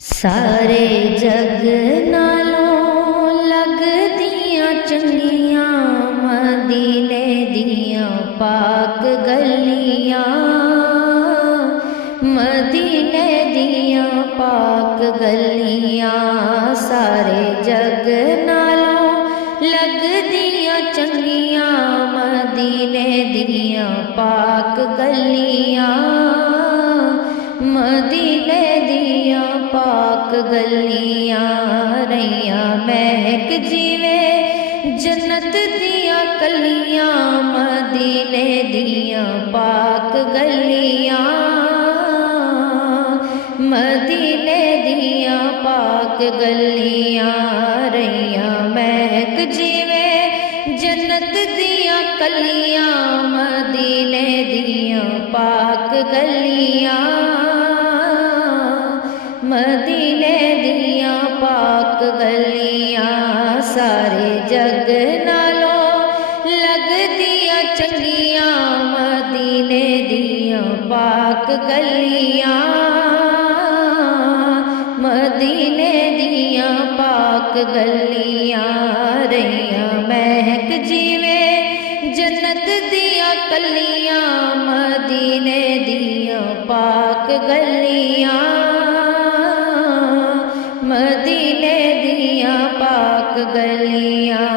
सारे जग नालों लगदियां चंगियां मदीने दियां पाक गलियां, मदीने दियां पाक गलियां। सारे जग नालों लगदियां चंगियां मदीने दियां पाक गलियां, मदीने दियां पाक गलियां। रैया महक जीवे जन्नत दियां कलियां मदीने दियां पाक गलियां, मदीने दियां पाक गलियां। रैया महक जीवे जन्नत दियां कलियां मदीने दियां पाक गलियां, मदीने दियां पाक गलियां। सारे जग नालों लगदियां चंगियां मदीने दियां पाक गलियां, मदीने दियां पाक गलियां। रैया महक जीवे जन्नत दियां कलियां मदीने दियां पाक गलियां, मदीने दियां पाक गलियां।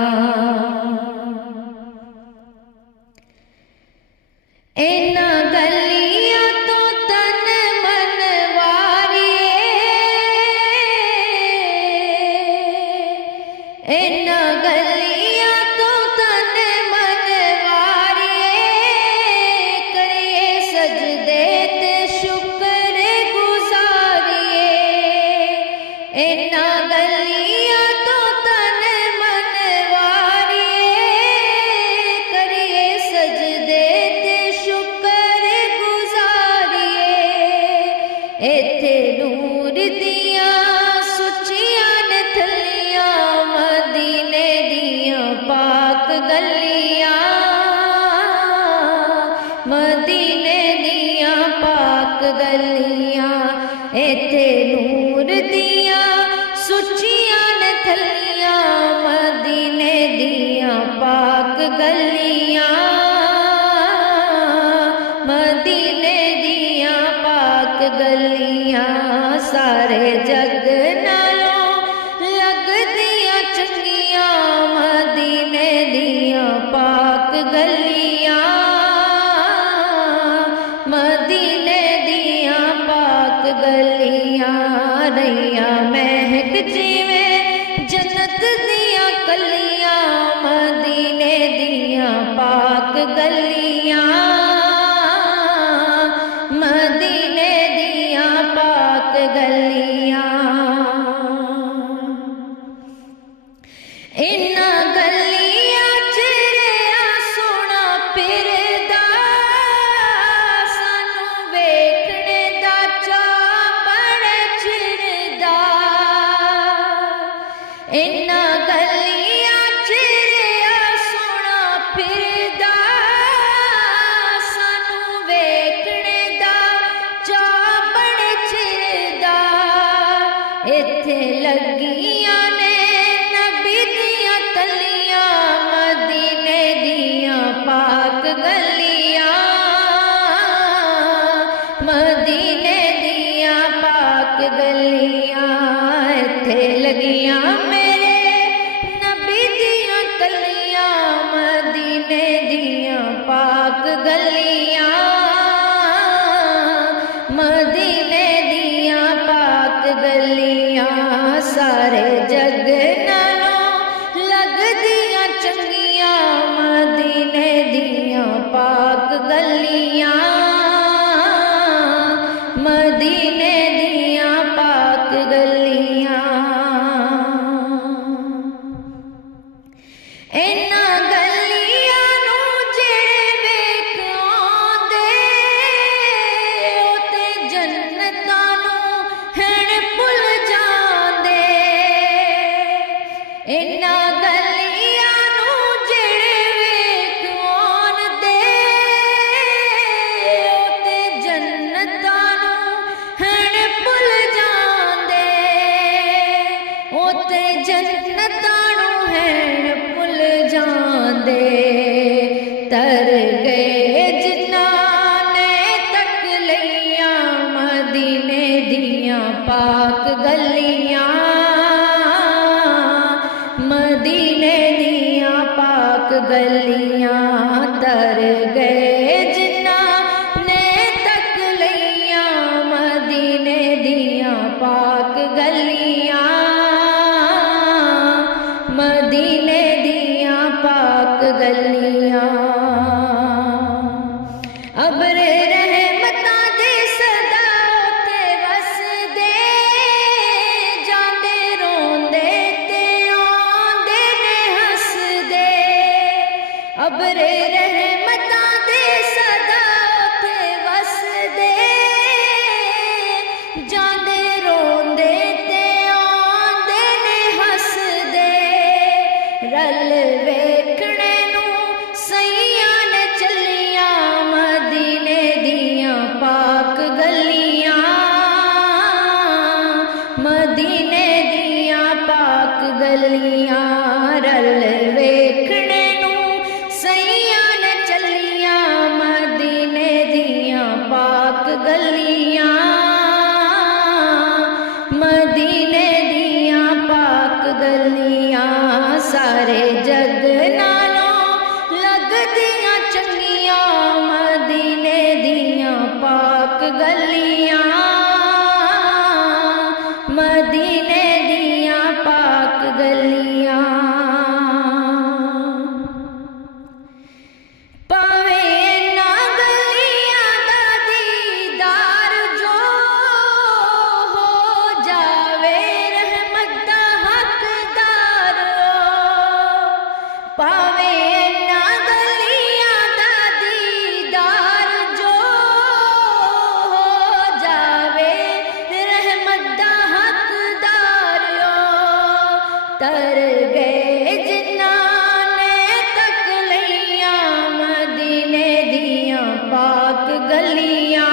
इन्हां गलियां तो तन मन वारिए, इन्हां गलियां तो तन मन वारिए। करिए सजदे ते शुक्र गुजारिए, इन्हां गलियां तो तन मन वारिए। करिए सजदे ते शुक्र गुजारिए। इत्थे नूर दियां सुचियां ने थलियां मदीने दियां पाक गलियां, मदीने दियां पाक गलियां। इत्थे नूर दियां सुचियां ने थलियां मदीने दियां पाक गलियां, मदीने दियां पाक गलियां। सारे जग नालों लगदियां चंगियां मदीने दियां पाक गलियां, मदीने दियां पाक गलियां। रैया महक जीवे जन्नत दियां कलियां मदीने दियां पाक गलियां, मदीने दियां पाक गलियां। इन्हां गलियां च रेहा सोहना फिरदा, सानू वेखने दा चाऽ बड़े चिर दा। इन्हां गलियां च रेहा सोहना फिरदा, सानू वेखने दा चाऽ बड़े चिर दा। इत्थे लगियां ने नबी दियां तलियां मदीने दियां पाक गलियां, मदीने दियां पाक गलियां। इत्थे लगियां मेरे नबी दियां तलियां मदीने दियां पाक गलियां, मदीने दियां पाक गलियां। सारे जग नालों लगदियां चंगियां मदीने दियां पाक गलियां, मदीने दियां पाक गलियां। जन्नतां हैन भुल जांदे तर गए जिन्हां ने तक लईयां मदीने दियां पाक गलियां मदीने दियां पाक गलियां तर गए जिन्हां ने तक लईयां मदीने दियां पाक गलियां मदीने दियां पाक गलियां अबरे रहमतां दे सदा ते वसदे जांदे रोंदे ते आंदे ने हसदे अबरे रहमतां दे सदा ते वसदे जांदे रोंदे ते आंदे ने हसदे रल वेखणे नूं सईयां ने चलियां मदीने दियां पाक गलियां मदीने दियां पाक गलियां रल वेखणे नूं सईयां ने चलियां मदीने दियां पाक गलियां मदीने दियां पाक गलियां सारे जग नालों लगदियां चंगियां मदीने दियां पाक गलियां मदीने दियां पाक गलियां पावे ना गलियां दा दीदार जो हो जावे रहमत दा हकदार पावे ना गलियां दा दीदार जो हो जावे रहमत दा हकदार तर गए जिन्हां ने तक लईयां मदीने दियां पाक गलियां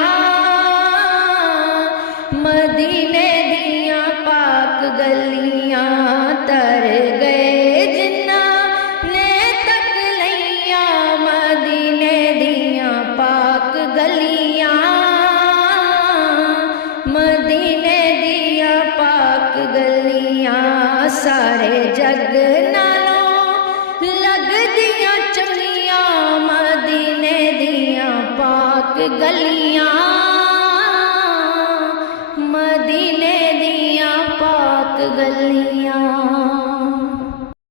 मदीने दियां पाक गलियां तर गए जिन्हां ने तक लईयां मदीने दियां पाक गलियां मदीने दियां पाक गलियां सारे जग नालों लगदियां चंगियां मदीने दियां पाक गलियां मदीने दियां पाक गलियां।